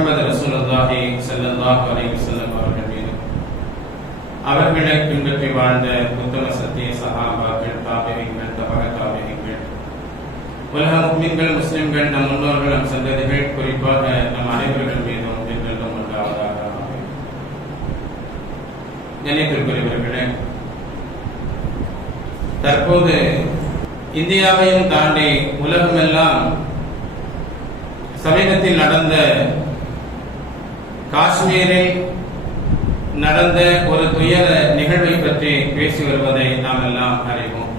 முஹம்மது ரசூலுல்லாஹி ஸல்லல்லாஹு அலைஹி வஸல்லம் அவர்கள் மீது. அவர்களை பின்பற்றி வாழ்ந்த உத்தம சத்திய சஹாபாக்கள் தாபியங்கள் தபக தாபியங்கள் உலக முக்மீன்கள் முஸ்லிம்கள் நம் முன்னோர்கள் நம் சந்ததிகள் குறிப்பாக நம் அனைவர்கள் மீதும் என்றென்றும் உண்டாவதாக நினைத்திருக்கிறவர்களே தற்போது இந்தியாவையும் தாண்டி உலகமெல்லாம் சமீபத்தில் நடந்த காஷ்மீரில் நடந்த ஒரு துயர நிகழ்வை பற்றி பேசி வருவதை நாம் எல்லாம் அறிவோம்.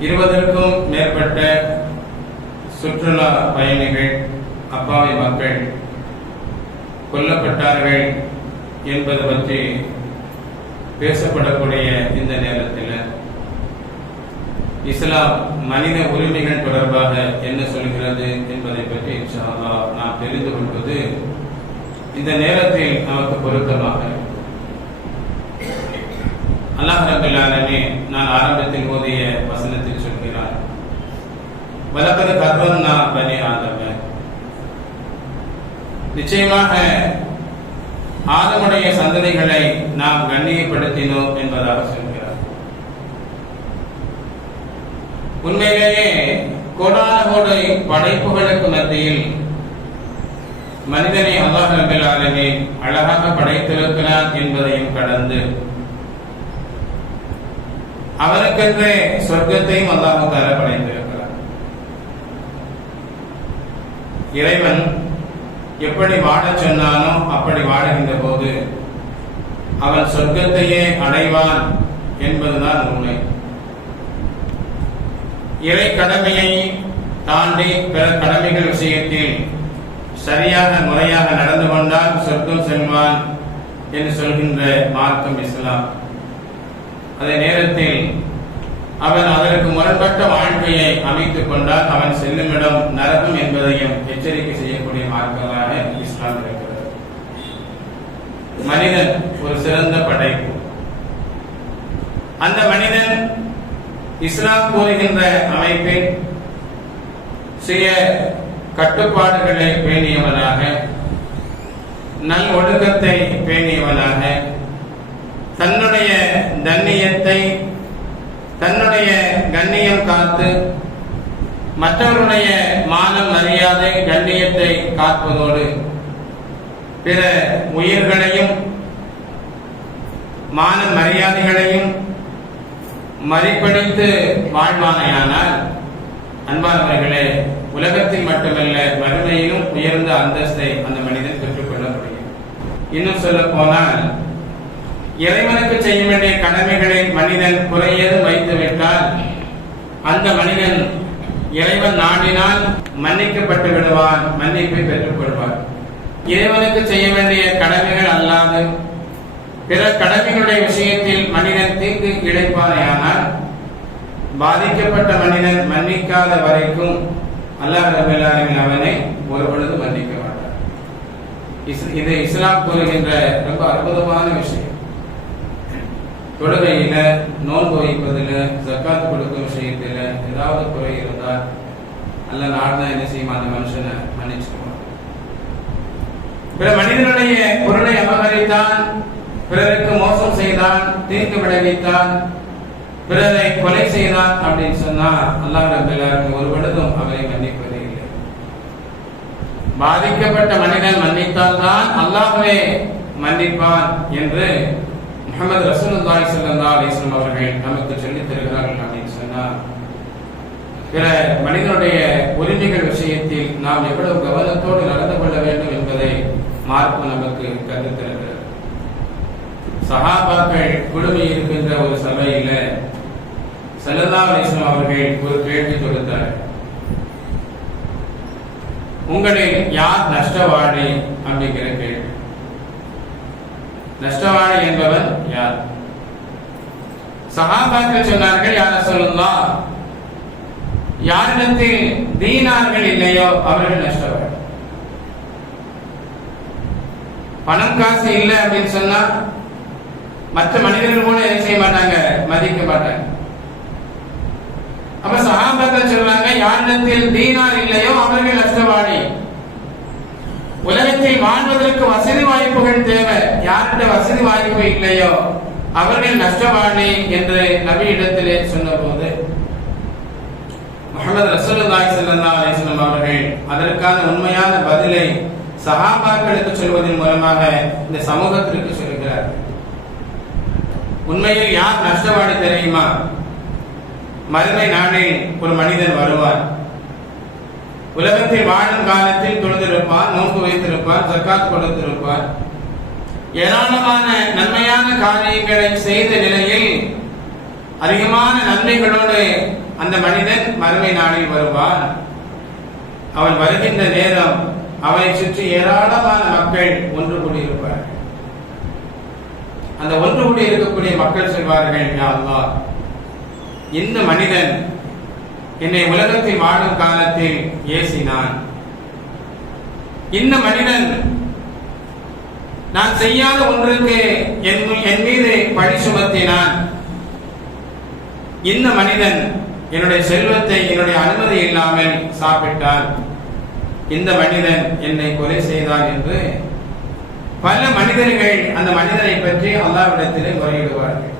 இருபதற்கும் மேற்பட்ட சுற்றுலா பயணிகள் அப்பாவி மக்கள் கொல்லப்பட்டார்கள் என்பது பற்றி பேசப்படக்கூடிய இந்த நேரத்தில் இஸ்லாம் மனித உரிமைகள் தொடர்பாக என்ன சொல்கிறது என்பதை பற்றி இன்ஷா நாம் தெரிந்து கொள்வது இந்த நேரத்தில் நமக்கு பொருத்தமாக. அல்லாஹ் ரபுல் நான் ஆரம்பத்தில் ஓதிய வசனத்தில் சொல்கிறார். வலப்பது நான் பனி ஆதம. நிச்சயமாக ஆதமுடைய சந்ததிகளை நாம் கண்ணியப்படுத்தினோம் என்பதாக சொல்கிறார். உண்மையிலேயே கோடானகோடை படைப்புகளுக்கு மத்தியில் மனிதனை அல்லாஹ் ரபில் அழகாக படைத்திருக்கிறார் என்பதையும் கடந்து அவனுக்கென்று சொர்க்கத்தையும் அல்லாஹ் தர படைத்திருக்கிறார். இறைவன் எப்படி வாழச் சொன்னானோ அப்படி வாழுகின்ற போது அவன் சொர்க்கத்தையே அடைவான் என்பதுதான் உண்மை. இறை கடமையை தாண்டி பிற கடமைகள் விஷயத்தில் சரியாக முறையாக நடந்து கொண்டால் சொர்க்கம் செல்வான் என்று சொல்கின்ற மார்க்கம் இஸ்லாம். அதே நேரத்தில் அவன் அதற்கு முரண்பட்ட வாழ்க்கையை அமைத்துக் கொண்டால் அவன் செல்லுமிடம் நரகம் என்பதையும் எச்சரிக்கை செய்யக்கூடிய மார்க்கமாக இஸ்லாம் இருக்கிறது. மனிதன் ஒரு சிறந்த படைப்பு. அந்த மனிதன் இஸ்லாம் கூறுகின்ற அமைப்பில் சில கட்டுப்பாடுகளை பேணியவனாக நல் ஒழுக்கத்தை பேணியவனாக தன்னுடைய தன்னியத்தை தன்னுடைய கண்ணியம் காத்து மற்றவருடைய மானம் மரியாதை கண்ணியத்தை காப்பதோடு பிற உயிர்களையும் மான மரியாதைகளையும் மதிப்பளித்து வாழ்வானையானால் அன்பானவர்களே உலகத்தில் மட்டுமல்ல வறுமையிலும் உயர்ந்த அந்தஸ்தை அந்த மனிதன் பெற்றுக்கொள்ள முடியும் இன்னும் சொல்ல போனால் இறைவனுக்கு செய்ய வேண்டிய கடமைகளை மனிதன் குறையது வைத்து விட்டால் அந்த மனிதன் இறைவன் நாடினால் மன்னிக்கப்பட்டு விடுவான் மன்னிப்பை பெற்றுக் கொள்வான் இறைவனுக்கு செய்ய வேண்டிய கடமைகள் அல்லாது பிற கடமைகளுடைய விஷயத்தில் மனிதன் தீங்கு இழைப்பானையானால் பாதிக்கப்பட்ட மனிதன் மன்னிக்காத வரைக்கும் அல்லாஹ் ரபுல்லாலின் அவனை ஒரு பொழுது மன்னிக்க மாட்டார் இஸ்- இது இஸ்லாம் கூறுகின்ற ரொம்ப அற்புதமான விஷயம். தொழுகையில நோன்பு வைப்பதில் ஜக்காத் கொடுக்கும் விஷயத்தில் ஏதாவது குறை இருந்தால் அல்ல நாடுதான் என்ன செய்யும்? அந்த மனுஷனை மன்னிச்சுக்குவான். பிற மனிதனுடைய பொருளை அபகரித்தான் பிறருக்கு மோசம் செய்தான் தீங்கு விளைவித்தான் பிறரை கொலை செய்தான் அப்படின்னு சொன்னா அல்லாஹ் ரபுல்லாருக்கு ஒரு பொழுதும் அவரை மன்னிப்பது இல்லை. பாதிக்கப்பட்ட மனிதன் மன்னித்தால் தான் அல்லாஹ்வே மன்னிப்பான் என்று முகமது ரசூலுல்லாஹி ஸல்லல்லாஹு அலைஹி வஸல்லம் அவர்கள் நமக்கு சொல்லித் தருகிறார்கள் அப்படின்னு சொன்னா பிற மனிதனுடைய உரிமைகள் விஷயத்தில் நாம் எவ்வளவு கவனத்தோடு நடந்து கொள்ள வேண்டும் என்பதை மார்க்கு நமக்கு கருத்து சஹாபாக்கள் குழுமி இருக்கின்ற ஒரு சபையில சல்லல்லா அலிஸ்லாம் அவர்கள் ஒரு கேள்வி கொடுத்தார் உங்களில் யார் நஷ்டவாளி அப்படிங்கிற கேள்வி. நஷ்டவாளி என்பவர் யார்? சகாபாக்கள் சொன்னார்கள் யார சொல்லலாம் யாரிடத்தில் தீனார்கள் இல்லையோ அவர்கள் நஷ்டவாளி. பணம் காசு இல்லை அப்படின்னு சொன்னா மற்ற மனிதர்கள் கூட என்ன செய்ய மாட்டாங்க. மதிக்க மாட்டாங்க. அப்ப சகாபாக்கள் சொல்றாங்க யாரிடத்தில் தீனார் இல்லையோ அவர்கள் அஷ்டவாணி உலகத்தில் வாழ்வதற்கு வசதி வாய்ப்புகள் தேவை. யார்கிட்ட வசதி வாய்ப்பு இல்லையோ அவர்கள் நஷ்டவாளி என்று நபி இடத்திலே சொன்னபோது முகமது ரசூலுல்லாஹி ஸல்லல்லாஹு அலைஹி வஸல்லம் அவர்கள் அதற்கான உண்மையான பதிலை சஹாபாக்களுக்கு சொல்வதன் மூலமாக இந்த சமூகத்திற்கு சொல்கிறார்கள் உண்மையில் யார் நஷ்டவாடி தெரியுமா? மறுமை நாளில் ஒரு மனிதன் வருவார். உலகத்தில் வாழும் காலத்தில் தொழுதிருப்பார் நோக்கு வைத்திருப்பார் ஜக்காத் கொடுத்திருப்பார். ஏராளமான நன்மையான காரியங்களை செய்த நிலையில் அதிகமான நன்மைகளோடு அந்த மனிதன் மறுமை நாளில் வருவார். அவன் வருகின்ற நேரம் அவனை சுற்றி ஏராளமான மக்கள் ஒன்று கூடியிருப்பார் அந்த ஒன்று கூடி இருக்கக்கூடிய மக்கள் சொல்வார்கள் யா இந்த மனிதன் என்னை உலகத்தில் வாழும் காலத்தில் ஏசினான். இந்த மனிதன் நான் செய்யாத ஒன்றுக்கு என் என் மீது பழி சுமத்தினான். இந்த மனிதன் என்னுடைய செல்வத்தை என்னுடைய அனுமதி இல்லாமல் சாப்பிட்டான். இந்த மனிதன் என்னை கொலை செய்தான் என்று பல மனிதர்கள் அந்த மனிதனை பற்றி அல்லாவிடத்திலே முறையிடுவார்கள்.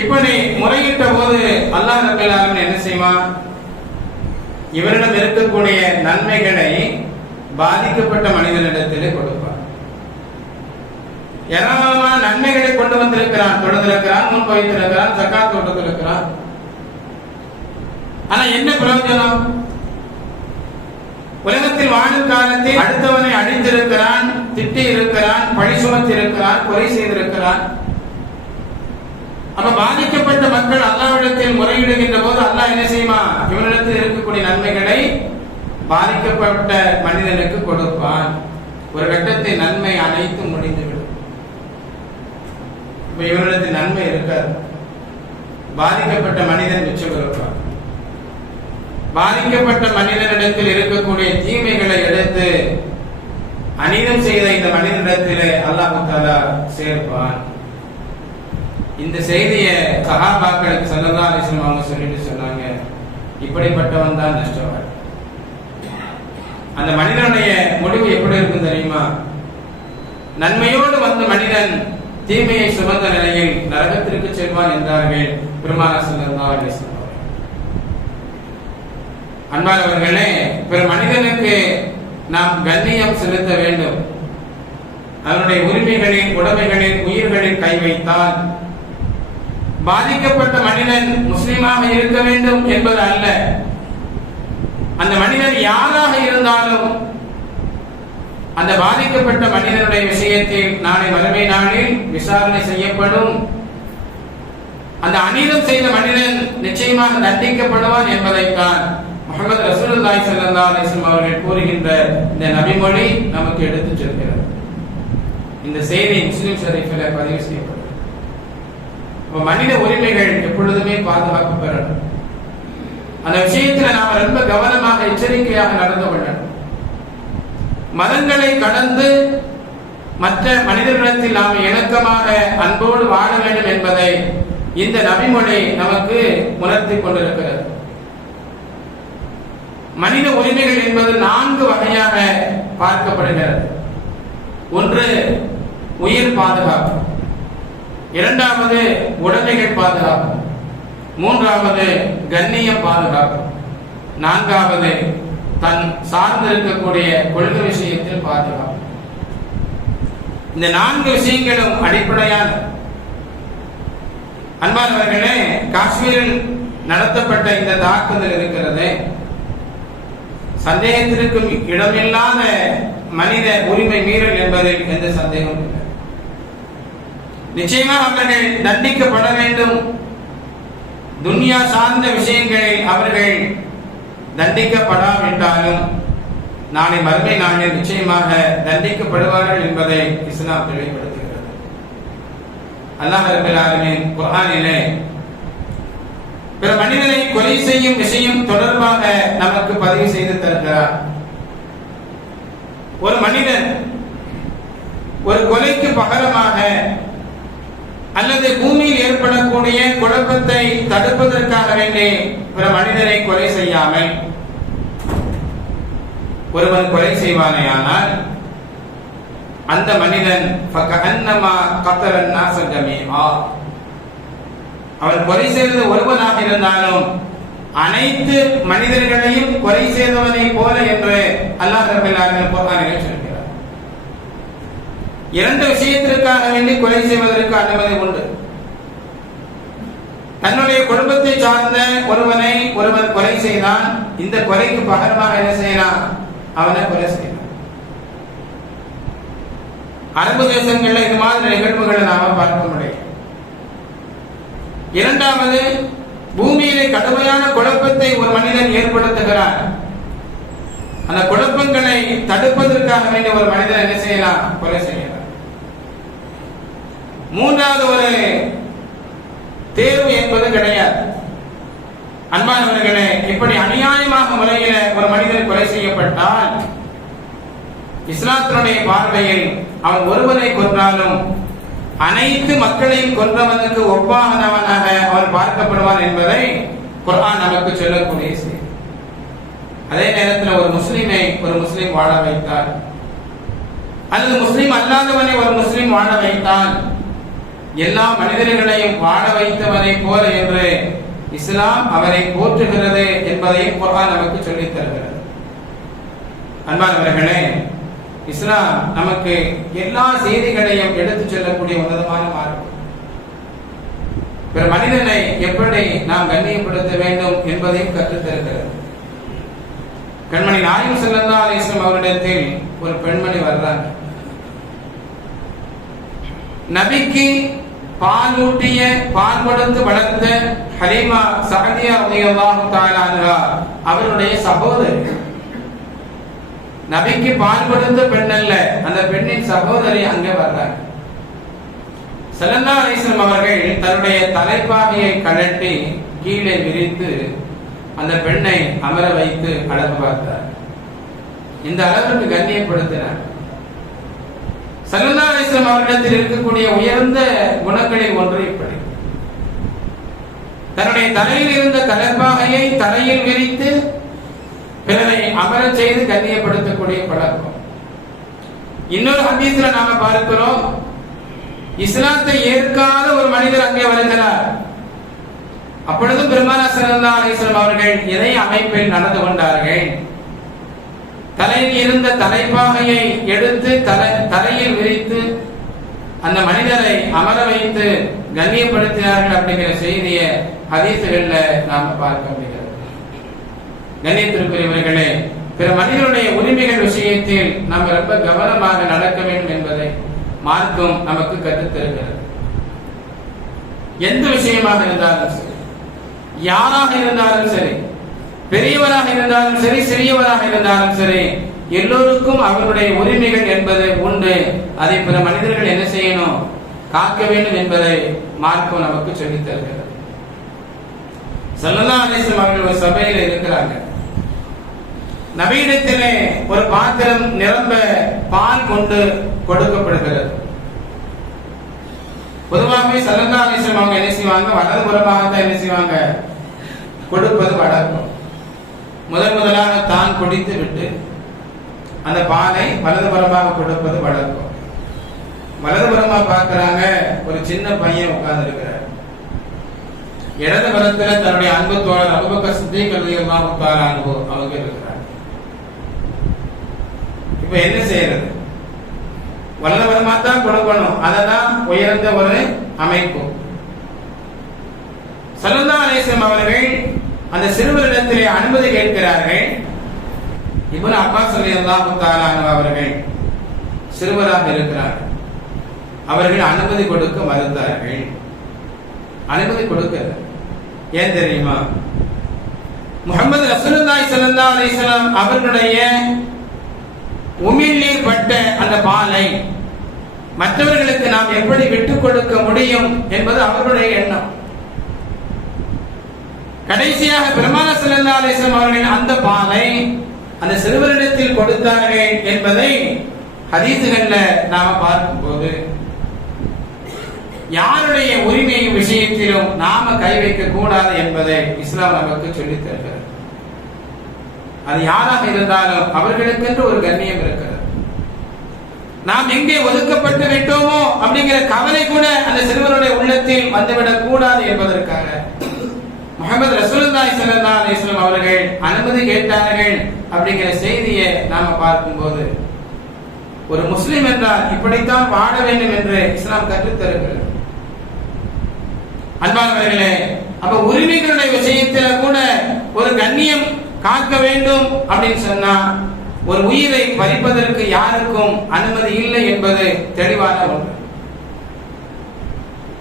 இப்படி முறையிட்ட போது அல்லாஹ் என்ன செய்வான்? இவரிடம் இருக்கக்கூடிய நன்மைகளை பாதிக்கப்பட்ட மனிதனிடத்திலே கொடுப்பார் ஏராளமான நன்மைகளை கொண்டு வந்திருக்கிறான் தொடர்ந்திருக்கிறான் முன் வைத்திருக்கிறான் ஜக்காத் கொடுத்திருக்கிறான். ஆனா என்ன பிரயோஜனம்? உலகத்தில் வாழும் காலத்தில் அடுத்தவனை அழிந்திருக்கிறான் திட்டி இருக்கிறான் பழி சுமத்திருக்கிறான் கொலை செய்திருக்கிறான். அப்ப பாதிக்கப்பட்ட மக்கள் அல்லாவிடத்தில் முறையிடுகின்ற போது அல்லாஹ் என்ன செய்யுமா? இவனிடத்தில் இருக்கக்கூடிய நன்மைகளை பாதிக்கப்பட்ட மனிதனுக்கு கொடுப்பான். ஒரு கட்டத்தை நன்மை அனைத்து முடிந்துவிடும். இப்ப இவனிடத்தில் நன்மை இருக்காது. பாதிக்கப்பட்ட மனிதன் மிச்சம் இருப்பான். பாதிக்கப்பட்ட மனிதனிடத்தில் இருக்கக்கூடிய தீமைகளை எடுத்து அநீதம் செய்த இந்த மனிதனிடத்திலே அல்லாஹு தாலா சேர்ப்பான். இந்த செய்தியை சகாபாக்களுக்கு சல்லல்லா அலிஸ்லாம் அவங்க சொல்லிட்டு சொன்னாங்க. இப்படிப்பட்டவன் தான் நஷ்டவாள் அந்த மனிதனுடைய முடிவு எப்படி இருக்கும் தெரியுமா? நன்மையோடு வந்த மனிதன் தீமையை சுமந்த நிலையில் நரகத்திற்கு செல்வான் என்றார்கள். பெருமானா சல்லல்லா அலிஸ்லாம் அன்பானவர்களே பிற மனிதனுக்கு நாம் கண்ணியம் செலுத்த வேண்டும். அதனுடைய உரிமைகளின் உடமைகளின் உயிர்களில் கை வைத்தால் பாதிக்கப்பட்ட மனிதன் முஸ்லீமாக இருக்க வேண்டும் என்பது அல்ல. அந்த மனிதன் யாராக இருந்தாலும் அந்த பாதிக்கப்பட்ட மனிதனுடைய விஷயத்தில் நாளை வறுமை நாளில் விசாரணை செய்யப்படும். அந்த அநீதம் செய்த மனிதன் நிச்சயமாக தண்டிக்கப்படுவான் என்பதைத்தான் முகமது ரசூலுல்லாஹி ஸல்லல்லாஹு அலைஹி வஸல்லம் அவர்கள் கூறுகின்ற இந்த நபிமொழி நமக்கு எடுத்துச் செல்கிறது. இந்த செய்தி முஸ்லிம் ஷரீஃபில் பதிவு செய்யப்படும் மனித உரிமைகள் எப்பொழுதுமே பாதுகாப்பு பெறணும். அந்த விஷயத்துல நாம ரொம்ப கவனமாக எச்சரிக்கையாக நடந்து கொள்ளணும். மதங்களை கடந்து மற்ற மனிதர்களிடத்தில் நாம் இணக்கமாக அன்போடு வாழ வேண்டும் என்பதை இந்த நபிமொழி நமக்கு உணர்த்தி கொண்டிருக்கிறது. மனித உரிமைகள் என்பது நான்கு வகையாக பார்க்கப்படுகிறது. ஒன்று உயிர் பாதுகாப்பு. இரண்டாவது உடைமைகள் பாதுகாப்பு. மூன்றாவது கண்ணிய பாதுகாப்பு. நான்காவது தன் சார்ந்து இருக்கக்கூடிய கொள்கை விஷயத்தில் பாதுகாப்பு. இந்த நான்கு விஷயங்களும் அடிப்படையான. அன்பானவர்களே காஷ்மீரில் நடத்தப்பட்ட இந்த தாக்குதல் இருக்கிறது. சந்தேகத்திற்கும் இடமில்லாத மனித உரிமை மீறல் என்பதில் எந்த சந்தேகம் இல்லை. நிச்சயமாக அவர்கள் தண்டிக்கப்பட வேண்டும். துன்யா சார்ந்த விஷயங்களில் அவர்கள் தண்டிக்கப்படாவிட்டாலும் நாளை மறுமை நாளில் நிச்சயமாக தண்டிக்கப்படுவார்கள் என்பதை இஸ்லாம் தெளிவுபடுத்துகிறது. அல்லாஹ் ரபில் ஆலமீன் பிற மனிதனை கொலை செய்யும் விஷயம் தொடர்பாக நமக்கு பதிவு செய்து தருகிறார். ஒரு மனிதன் ஒரு கொலைக்கு பகரமாக அல்லது பூமியில் ஏற்படக்கூடிய குழப்பத்தை தடுப்பதற்காக வேண்டி பிற மனிதனை கொலை செய்யாமல் ஒருவன் கொலை செய்வானே ஆனால் அந்த மனிதன் கத்தரன் நாசகமே ஆ அவன் கொலை செய்தது ஒருவனாக இருந்தாலும் அனைத்து மனிதர்களையும் கொலை செய்தவனை போல என்று அல்லாஹ் ரபுல் சொல்கிறார். இரண்டு விஷயத்திற்காக வேண்டி கொலை செய்வதற்கு அனுமதி உண்டு. தன்னுடைய குடும்பத்தை சார்ந்த ஒருவனை ஒருவன் கொலை செய்தான் இந்த கொலைக்கு பகரமாக என்ன செய்யலாம்? அவனை கொலை செய்யலாம். அரபு தேசங்கள்ல இது மாதிரி நிகழ்வுகளை நாம பார்க்க முடியும். இரண்டாவது பூமியிலே கடுமையான குழப்பத்தை ஒரு மனிதன் ஏற்படுத்துகிறார். அந்த குழப்பங்களை தடுப்பதற்காக வேண்டிய ஒரு மனிதன் என்ன செய்யலாம்? கொலை செய்யலாம். மூன்றாவது ஒரு தேர்வு என்பது கிடையாது. அன்பானவர்களே இப்படி அநியாயமாக முறையில ஒரு மனிதன் கொலை செய்யப்பட்டால் இஸ்லாத்தினுடைய பார்வையில் அவன் ஒருவனை கொன்றாலும் அனைத்து மக்களையும் கொன்றவனுக்கு ஒப்பானவனாக அவர் பார்க்கப்படுவார் என்பதை குரான் நமக்கு சொல்லக்கூடிய செய்தி. அதே நேரத்தில் ஒரு முஸ்லீமை ஒரு முஸ்லீம் வாழ வைத்தார் அல்லது முஸ்லீம் அல்லாதவனை ஒரு முஸ்லீம் வாழ வைத்தால் எல்லா மனிதர்களையும் வாழ வைத்தவனை போல என்று இஸ்லாம் அவரை போற்றுகிறது என்பதையும் குரான் நமக்கு சொல்லித் தருகிறது. அன்பானவர்களே இஸ்லாம் நமக்கு எல்லா செய்திகளையும் எடுத்துச் செல்லக்கூடிய உன்னதமான மார்க்கம். பிற மனிதனை எப்படி நாம் கண்ணியப்படுத்த வேண்டும் என்பதையும் கற்றுத்தருகிறது கண்மணி நாயும் செல்லந்தா அலிஸ்லாம் அவரிடத்தில் ஒரு பெண்மணி வர்றாங்க. நபிக்கு பால் ஊட்டிய பால் கொடுத்து வளர்ந்த ஹலீமா சஹதியா ரலியல்லாஹு தஆலா அவருடைய சகோதரி. நபிக்கு பால் கொடுத்த பெண் அல்ல அந்த பெண்ணின் சகோதரி அங்கே வர்றாங்க சல்லல்லா அலிஸ்லாம் அவர்கள் தன்னுடைய தலைப்பாகையை கழட்டி கீழே விரித்து அந்த பெண்ணை அமர வைத்து அழகு பார்த்தார். இந்த அளவுக்கு கண்ணியப்படுத்தினார். சல்லல்லா அலிஸ்லாம் அவர்களிடத்தில் இருக்கக்கூடிய உயர்ந்த குணங்களில் ஒன்று இப்படி. தன்னுடைய தலையில் இருந்த தலைப்பாகையை தலையில் விரித்து பிறரை அமரச் செய்து கண்ணியப்படுத்தக்கூடிய பழக்கம். இன்னொரு ஹதீஸ்ல நாம பார்க்கிறோம். இஸ்லாத்தை ஏற்காத ஒரு மனிதர் அங்கே வருகிறார். அப்பொழுது பெருமானா சல்லா அலிஸ்லாம் அவர்கள் எதை அமைப்பில் நடந்து கொண்டார்கள். தலையில் இருந்த தலைப்பாகையை எடுத்து தலை தலையில் விரித்து அந்த மனிதரை அமர வைத்து கண்ணியப்படுத்தினார்கள் அப்படிங்கிற செய்தியை ஹதீசுகள்ல நாம பார்க்க முடியும் கண்ணியத்திற்குரியவர்களே பிற மனிதனுடைய உரிமைகள் விஷயத்தில் நாம் ரொம்ப கவனமாக நடக்க வேண்டும் என்பதை மார்க்கம் நமக்கு கற்றுத்தருகிறது. எந்த விஷயமாக இருந்தாலும் சரி யாராக இருந்தாலும் சரி பெரியவராக இருந்தாலும் சரி சிறியவராக இருந்தாலும் சரி எல்லோருக்கும் அவருடைய உரிமைகள் என்பது உண்டு. அதை பிற மனிதர்கள் என்ன செய்யணும்? காக்க வேண்டும் என்பதை மார்க்கம் நமக்கு சொல்லித் தருகிறது சல்லல்லா அலிஸ்லாம் அவர்கள் ஒரு சபையில் இருக்கிறாங்க. நவீனத்திலே ஒரு பாத்திரம் நிரம்ப பால் கொண்டு கொடுக்கப்படுகிறது. பொதுவாகவே சல்லல்லா அலிஸ்லாம் அவங்க என்ன செய்வாங்க? வலது தான் என்ன செய்வாங்க? கொடுப்பது வழக்கம் முதன் முதலாக தான் குடித்து விட்டு அந்த பாலை வலதுபுறமாக கொடுப்பது வழக்கம் வலதுபுறமா பார்க்கிறாங்க ஒரு சின்ன பையன் உட்கார்ந்து இருக்கிறார் இடது புறத்துல தன்னுடைய அன்பு தோழர் அபுபக்க சித்திக் ரலியல்லாஹு அவங்க இருக்கிறார். இப்ப என்ன செய்யறது? வல்லவரமா தான் கொடுக்கணும் அததான் உயர்ந்த ஒரு அமைப்பு. சலந்தா அலேசம் அவர்கள் அந்த சிறுவரிடத்திலே அனுமதி கேட்கிறார்கள். இவன் அப்பாஸ் ரலியல்லாஹு தஆலா அவர்கள் சிறுவராக இருக்கிறார்கள். அவர்கள் அனுமதி கொடுக்க மறுத்தார்கள். அனுமதி கொடுக்க ஏன் தெரியுமா? முகமது ரசூலுல்லாஹி ஸல்லல்லாஹு அலைஹி வஸல்லம் அவர்களுடைய உமிழ்நீர் பட்ட அந்த பாலை மற்றவர்களுக்கு நாம் எப்படி விட்டுக் கொடுக்க முடியும் என்பது அவர்களுடைய எண்ணம். கடைசியாக பெருமான ஸல்லல்லாஹு அவர்களின் அந்த பாலை அந்த சிறுவரிடத்தில் கொடுத்தார்கள் என்பதை ஹதீசுகள்ல நாம பார்க்கும்போது யாருடைய உரிமையின் விஷயத்திலும் நாம கை வைக்க கூடாது என்பதை இஸ்லாம் நமக்கு சொல்லித் தருகிறது அது யாராக இருந்தாலும் அவர்களுக்கென்று ஒரு கண்ணியம் இருக்கிறது. நாம் எங்கே ஒதுக்கப்பட்டு விட்டோமோ அப்படிங்கிற கவலை கூட அந்த சிறுவனுடைய உள்ளத்தில் வந்துவிடக் கூடாது என்பதற்காக முகமது ரசூலுல்லாஹி ஸல்லல்லாஹு அலைஹி வஸல்லம் அவர்கள் அனுமதி கேட்டார்கள் அப்படிங்கிற செய்தியை நாம பார்க்கும்போது ஒரு முஸ்லிம் என்றால் இப்படித்தான் வாழ வேண்டும் என்று இஸ்லாம் கற்றுத்தருகிறது அன்பானவர்களே அப்ப உரிமைகளுடைய விஷயத்துல கூட ஒரு கண்ணியம் காக்க வேண்டும் அப்படின்னு சொன்னா ஒரு உயிரை பறிப்பதற்கு யாருக்கும் அனுமதி இல்லை என்பது தெளிவான ஒன்று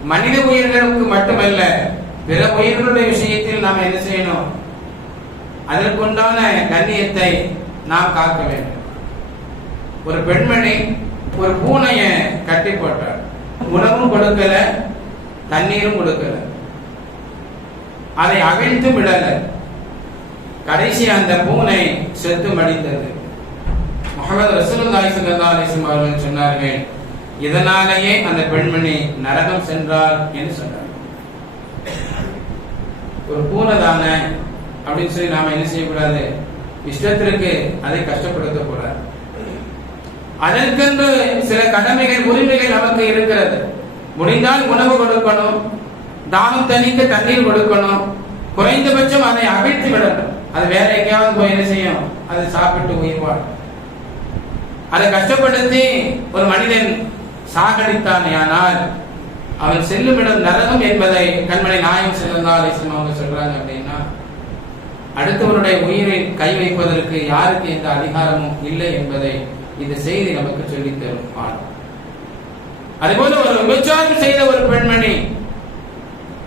மனித உயிர்களுக்கு மட்டுமல்ல பிற உயிர்களுடைய விஷயத்தில் நாம் என்ன செய்யணும்? அதற்குண்டான கண்ணியத்தை நாம் காக்க வேண்டும். ஒரு பெண்மணி ஒரு பூனைய கட்டி போட்டார் உணவும் கொடுக்கல தண்ணீரும் கொடுக்கல. அதை அவிழ்த்து விடலை. கடைசி அந்த பூனை செத்து மடித்தது. முகமது ரசூலுல்லாஹி ஸல்லல்லாஹு அலைஹி வஸல்லம் அவர்கள் சொன்னார்கள் இதனாலேயே அந்த பெண்மணி நரகம் சென்றார் என்று சொன்னார் ஒரு பூனை தானே அப்படின்னு சொல்லி நாம என்ன செய்யக்கூடாது? இஷ்டத்திற்கு அதை கஷ்டப்படுத்த கூடாது அதற்கென்று சில கடமைகள் உரிமைகள் நமக்கு இருக்கிறது. முடிந்தால் உணவு கொடுக்கணும் தானம் தனித்து தண்ணீர் கொடுக்கணும் குறைந்தபட்சம் அதை அகழ்த்தி விடணும். அது வேற எங்கேயாவது போய் என்ன செய்யும்? அது சாப்பிட்டு உயிர் வாழும். அதை கஷ்டப்படுத்தி ஒரு மனிதன் சாகடித்தான் ஆனால் அவன் செல்லும் இடம் நரகம் என்பதை கண்மணி நாயம் செல்லந்தா அவங்க சொல்றாங்க அப்படின்னா அடுத்தவருடைய உயிரை கை வைப்பதற்கு யாருக்கு எந்த அதிகாரமும் இல்லை என்பதை இந்த செய்தி நமக்கு சொல்லித் தரும் பாடம் அதுபோல ஒரு விபச்சாரம் செய்த ஒரு பெண்மணி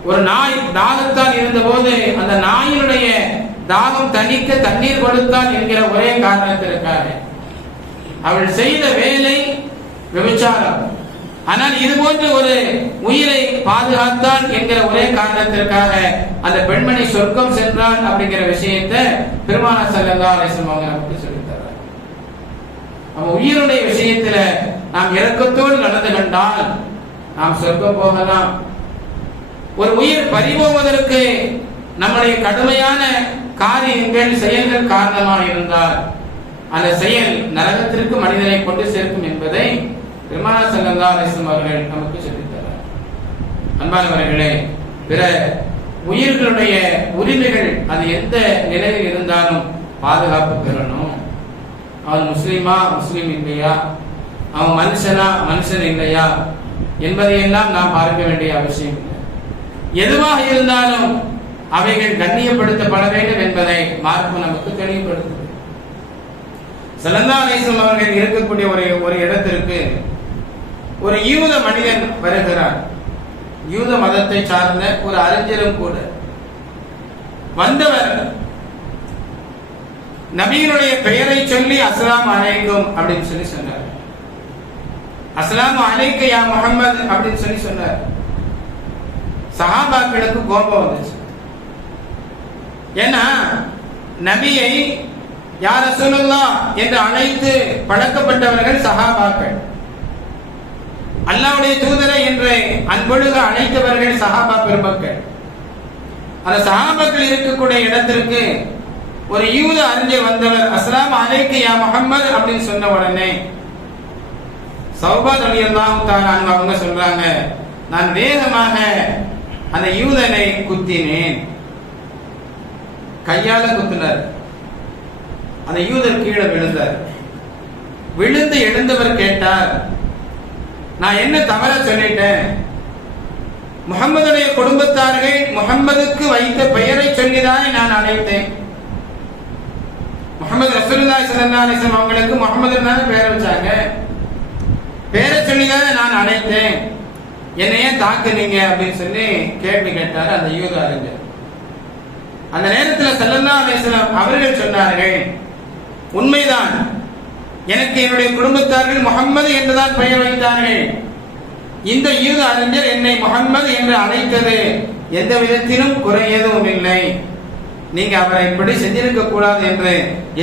ஒரு நாய் தாகத்தால் இருந்தபோது அந்த நாயினுடைய தாகம் தணிக்க தண்ணீர் கொடுத்தான் என்கிற ஒரே காரணத்திற்காக. அவள் செய்த வேலை விபச்சாரம். ஆனால் இது போன்ற ஒரு உயிரை பாதுகாத்தான் என்கிற ஒரே காரணத்திற்காக அந்த பெண்மணி சொர்க்கம் சென்றான் அப்படிங்கிற விஷயத்தை பெருமான சல்லல்லா அலிஸ்லாம் அவங்க நமக்கு சொல்லித் நம்ம உயிருடைய விஷயத்துல நாம் இரக்கத்தோடு நடந்து கண்டால் நாம் சொர்க்கம் போகலாம். ஒரு உயிர் பறிபோவதற்கு நம்முடைய கடுமையான காரியங்கள் செயல்கள் காரணமாக இருந்தால் அந்த செயல் நரகத்திற்கு மனிதனை கொண்டு சேர்க்கும் என்பதை பெருமானா சல்லல்லா அலிஸ்லாம் அவர்கள் நமக்கு சொல்லித்தரார் அன்பானவர்களே பிற உயிர்களுடைய உரிமைகள் அது எந்த நிலையில் இருந்தாலும் பாதுகாப்பு பெறணும். அவன் முஸ்லீமா முஸ்லீம் இல்லையா? அவன் மனுஷனா மனுஷன் இல்லையா? என்பதையெல்லாம் நாம் பார்க்க வேண்டிய அவசியம் இல்லை. எதுவாக இருந்தாலும் அவைகள் கண்ணியப்படுத்தப்பட வேண்டும் என்பதை மார்க்கம் நமக்கு தெளிவுபடுத்தும். சலந்தா அலிஸ்லாம் அவர்கள் இருக்கக்கூடிய ஒரு ஒரு இடத்திற்கு ஒரு யூத மனிதன் வருகிறார். யூத மதத்தை சார்ந்த ஒரு அறிஞரும் கூட வந்தவர். நபியினுடைய பெயரை சொல்லி அஸ்லாம் அலைக்கும் அப்படின்னு சொல்லி சொன்னார். அஸ்லாம் அழைக்க யா முகமது அப்படின்னு சொல்லி சொன்னார். சஹாபாக்களுக்கு கோபம் வந்துச்சு. ஏன்னா நபியை யார் ரசூலுல்லா என்று அழைத்து பழக்கப்பட்டவர்கள் சஹாபாக்கள். அல்லாவுடைய தூதரை என்று அன்பொழுக அழைத்தவர்கள் சஹாபா பெருமக்கள். அந்த சஹாபாக்கள் இருக்கக்கூடிய இடத்திற்கு ஒரு யூத அறிஞர் வந்தவர் அஸ்லாம் அலைக்கு யா முகம்மது அப்படின்னு சொன்ன உடனே சௌபாத் அலி தான் அவங்க சொல்றாங்க நான் வேகமாக அந்த யூதனை குத்தினேன். கையால குத்தினார். அந்த யூதர் கீழே விழுந்தார். விழுந்து எழுந்தவர் கேட்டார் நான் என்ன தவற சொல்லிட்டேன்? முகம்மதுடைய குடும்பத்தார்கள் முகம்மதுக்கு வைத்த பெயரை சொல்லிதான் நான் அழைத்தேன். முகமது ரசூலுல்லாஹி ஸல்லல்லாஹு அலைஹி வஸல்லம் அவங்களுக்கு முகமது பேர பேர் வச்சாங்க. பேரை சொல்லிதான் நான் அழைத்தேன். என்னையே ஏன் தாக்குனீங்க அப்படின்னு சொல்லி கேள்வி கேட்டாரு அந்த யூத அறிஞர். அந்த நேரத்தில் ஸல்லல்லாஹு அலைஹி அவர்கள் சொன்னார்கள் உண்மைதான். எனக்கு என்னுடைய குடும்பத்தார்கள் முகம்மது என்றுதான் பெயர் வைத்தார்கள். இந்த யூத அறிஞர் என்னை முகம்மது என்று அழைத்தது. எந்த விதத்திலும் குறை எதுவும் இல்லை. நீங்க அவரை இப்படி செஞ்சிருக்க கூடாது என்று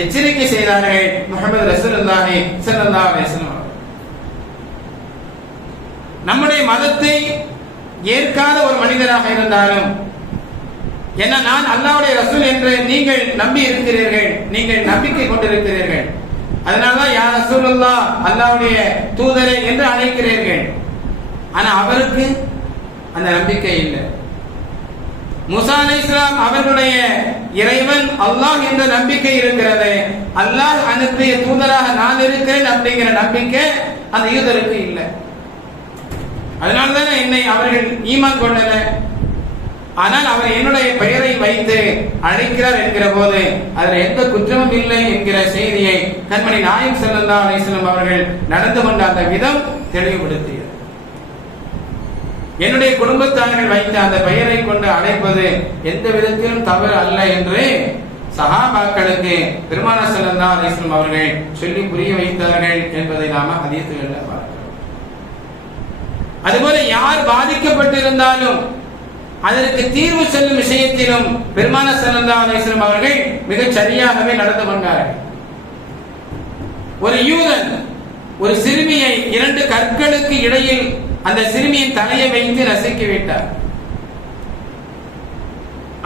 எச்சரிக்கை செய்தார்கள் முகமது ரசூலுல்லாஹி ஸல்லல்லாஹு அலைஹி வஸல்லம் நம்முடைய மதத்தை ஏற்காத ஒரு மனிதராக இருந்தாலும் என்ன நான் அல்லாவுடைய ரசூல் என்று நீங்கள் நம்பி இருக்கிறீர்கள். நீங்கள் நம்பிக்கை கொண்டிருக்கிறீர்கள். அதனாலதான் ரசூல் அல்லாஹ அல்லாவுடைய தூதரே என்று அழைக்கிறீர்கள். ஆனா அவருக்கு அந்த நம்பிக்கை இல்லை. முசா அலி இஸ்லாம் அவர்களுடைய இறைவன் அல்லாஹ் என்ற நம்பிக்கை இருக்கிறது. அல்லாஹ் அனுப்பிய தூதராக நான் இருக்கிறேன் அப்படிங்கிற நம்பிக்கை அந்த யூதருக்கு இல்லை. அதனால்தானே என்னை அவர்கள் ஈமான் கொண்டன ஆனால் அவர் என்னுடைய பெயரை வைத்து அழைக்கிறார் என்கிற போது அதில் எந்த குற்றமும் இல்லை என்கிற செய்தியை கண்மணி நாயம் ஸல்லல்லாஹு அலைஹி அவர்கள் நடந்து கொண்ட அந்த விதம் தெளிவுபடுத்தியது. என்னுடைய குடும்பத்தார்கள் வைத்த அந்த பெயரை கொண்டு அழைப்பது எந்த விதத்திலும் தவறு அல்ல என்று சஹாபாக்களுக்கு பெருமானா செல்லந்தா அலைஹி அவர்கள் சொல்லி புரிய வைத்தார்கள் என்பதை நாம ஹதீஸுகளில் பார்க்கிறோம். அதுபோல யார் பாதிக்கப்பட்டிருந்தாலும் அதற்கு தீர்வு செல்லும் விஷயத்திலும் பெருமான ஸல்லல்லாஹு அவர்கள் மிகச் சரியாகவே நடந்து கொண்டார்கள். ஒரு யூதன் ஒரு சிறுமியை இரண்டு கற்களுக்கு இடையில் அந்த சிறுமியின் தலையை வைத்து நசுக்கி விட்டார்.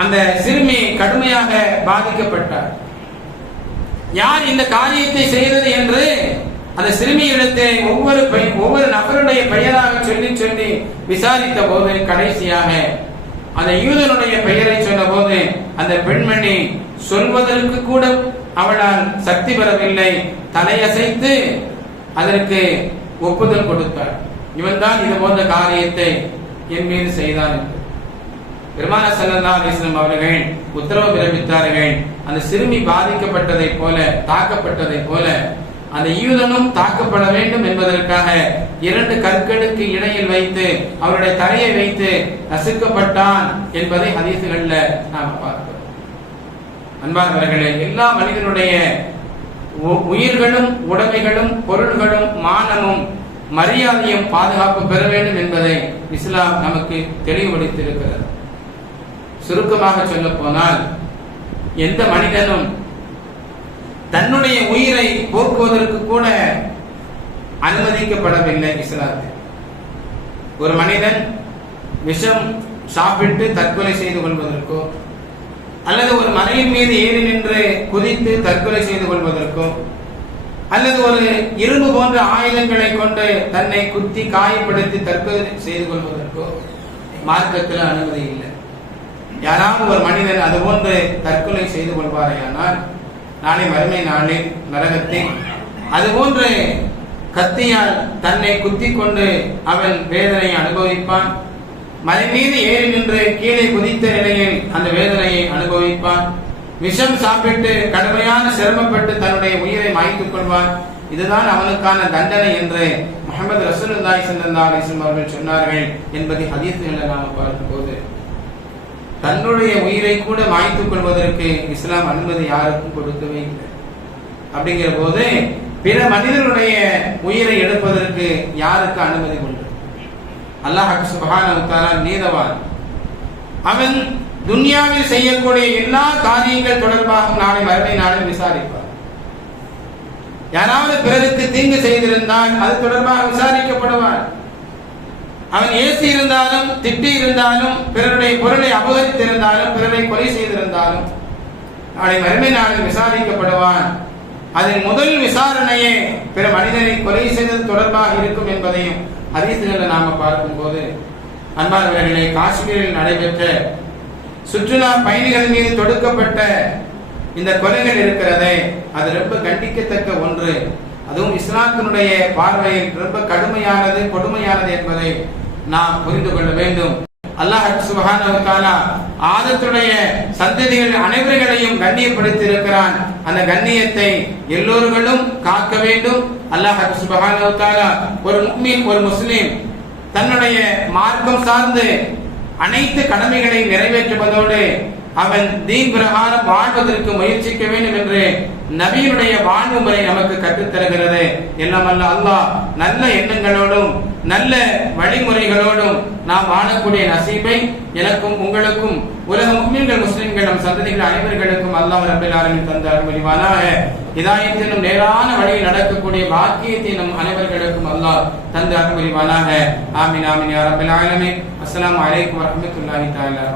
அந்த சிறுமி கடுமையாக பாதிக்கப்பட்டார். யார் இந்த காரியத்தை செய்தது என்று அந்த சிறுமியிடத்தை ஒவ்வொரு ஒவ்வொரு நபருடைய பெயராக சொல்லி சொல்லி விசாரித்த போது கடைசியாக அந்த யூதனுடைய பெயரை சொன்னபோது அந்த பெண்மணி சொல்வதற்கு கூட அவளால் சக்தி பெறவில்லை. தலையசைத்து அதற்கு ஒப்புதல் கொடுத்தார் இவன் தான் இது போன்ற காரியத்தை என் மீது செய்தான் பெருமான சல்லல்லா அலிஸ்லம் அவர்கள் உத்தரவு பிறப்பித்தார்கள். அந்த சிறுமி பாதிக்கப்பட்டதை போல தாக்கப்பட்டதை போல அந்த யூதனும் தாக்கப்பட வேண்டும் என்பதற்காக இரண்டு கற்களுக்கு இடையில் வைத்து அவருடைய தலையை வைத்து நசுக்கப்பட்டான் என்பதை ஹதீசுகள்ல நாம் பார்க்கிறோம். அன்பார்ந்தவர்களே எல்லா மனிதனுடைய உ- உயிர்களும் உடைமைகளும் பொருள்களும் மானமும் மரியாதையும் பாதுகாப்பு பெற வேண்டும் என்பதை இஸ்லாம் நமக்கு தெளிவுபடுத்தியிருக்கிறது. சுருக்கமாக சொல்ல போனால் எந்த மனிதனும் தன்னுடைய உயிரை போக்குவதற்கு கூட அனுமதிக்கப்படவில்லை இஸ்லாத்தில். ஒரு மனிதன் விஷம் சாப்பிட்டு தற்கொலை செய்து கொள்வதற்கோ அல்லது ஒரு மலையின் மீது ஏறி நின்று குதித்து தற்கொலை செய்து கொள்வதற்கோ அல்லது ஒரு இரும்பு போன்ற ஆயுதங்களை கொண்டு தன்னை குத்தி காயப்படுத்தி தற்கொலை செய்து கொள்வதற்கோ மார்க்கத்தில் அனுமதி இல்லை. யாராவது ஒரு மனிதன் அதுபோன்று தற்கொலை செய்து கொள்வாரையானால் நாளை மறுமை நாளில் நரகத்தை அதுபோன்று கத்தியால் தன்னை குத்தி கொண்டு அவன் வேதனை அனுபவிப்பான். மலை மீது ஏறி நின்று கீழே குதித்த நிலையில் அந்த வேதனையை அனுபவிப்பான். விஷம் சாப்பிட்டு கடுமையான சிரமப்பட்டு தன்னுடைய உயிரை மாய்த்துக் கொள்வான். இதுதான் அவனுக்கான தண்டனை என்று முகமது ரசூலுல்லாஹி ஸல்லல்லாஹு அலைஹி அவர்கள் சொன்னார்கள் என்பதை ஹதீஸ்களில் நாம் பார்க்கும்போது. தன்னுடைய உயிரை கூட மாய்த்துக் கொள்வதற்கு இஸ்லாம் அனுமதி யாருக்கும் கொடுக்கவே இல்லை. அப்படிங்கிற போது பிற மனிதனுடைய உயிரை எடுப்பதற்கு யாருக்கு அனுமதி உண்டு? அல்லாஹ் சுபஹானஹு நீதவான். அவன் துன்யாவில் செய்யக்கூடிய எல்லா காரியங்கள் தொடர்பாக நாளை மறுமை நாளில் விசாரிப்பார் யாராவது பிறருக்கு தீங்கு செய்திருந்தால் அது தொடர்பாக விசாரிக்கப்படுவார் அவன் ஏசி இருந்தாலும் திட்டி இருந்தாலும் பிறருடைய பொருளை அபகரித்திருந்தாலும் பிறரை கொலை செய்திருந்தாலும் நாளை மறுமை நாளில் விசாரிக்கப்படுவான். அதன் முதல் விசாரணையே பிற மனிதனை கொலை செய்தது தொடர்பாக இருக்கும் என்பதையும் ஹதீசுகளை நாம பார்க்கும்போது அன்பானவர்களே காஷ்மீரில் நடைபெற்ற சுற்றுலா பயணிகள் மீது தொடுக்கப்பட்ட இந்த கொலைகள் இருக்கிறதே அது ரொம்ப கண்டிக்கத்தக்க ஒன்று. அதுவும் இஸ்லாத்தினுடைய பார்வையில் ரொம்ப கடுமையானது கொடுமையானது என்பதை நாம் புரிந்து கொள்ள வேண்டும். அல்லாஹ் சுபஹானஹு ஆதத்துடைய சந்ததிகள் அனைவர்களையும் கண்ணியப்படுத்தி இருக்கிறான் அந்த கண்ணியத்தை எல்லோர்களும் காக்க வேண்டும். அல்லாஹ் சுபஹானஹு ஒரு முக்மீன் ஒரு முஸ்லீம் தன்னுடைய மார்க்கம் சார்ந்து அனைத்து கடமைகளை நிறைவேற்றுவதோடு அவன் தீன் பிரகாரம் வாழ்வதற்கு முயற்சிக்க வேண்டும் என்று நபியினுடைய வாழ்வு முறை நமக்கு கற்றுத் தருகிறது. எல்லாம் அல்லாஹ் நல்ல எண்ணங்களோடும் நல்ல வழிமுறைகளோடும் நாம் வாழக்கூடிய நசீபை எனக்கும் உங்களுக்கும் உலக முஸ்லிம்கள் முஸ்லிம்கள் நம் சந்ததிகள் அனைவர்களுக்கும் அல்லாஹ் ரபில் ஆலமின் தந்த அருள்வழிவானாக இதாயத்தினும் நேரான வழியில் நடக்கக்கூடிய பாக்கியத்தை நம் அனைவர்களுக்கும் அல்லாஹ் தந்த அருள்வழிவானாக ஆமின் ஆமின் யா ரபில் ஆலமின். அஸ்ஸலாமு அலைக்கும் வரஹ்மத்துல்லாஹி தஆலா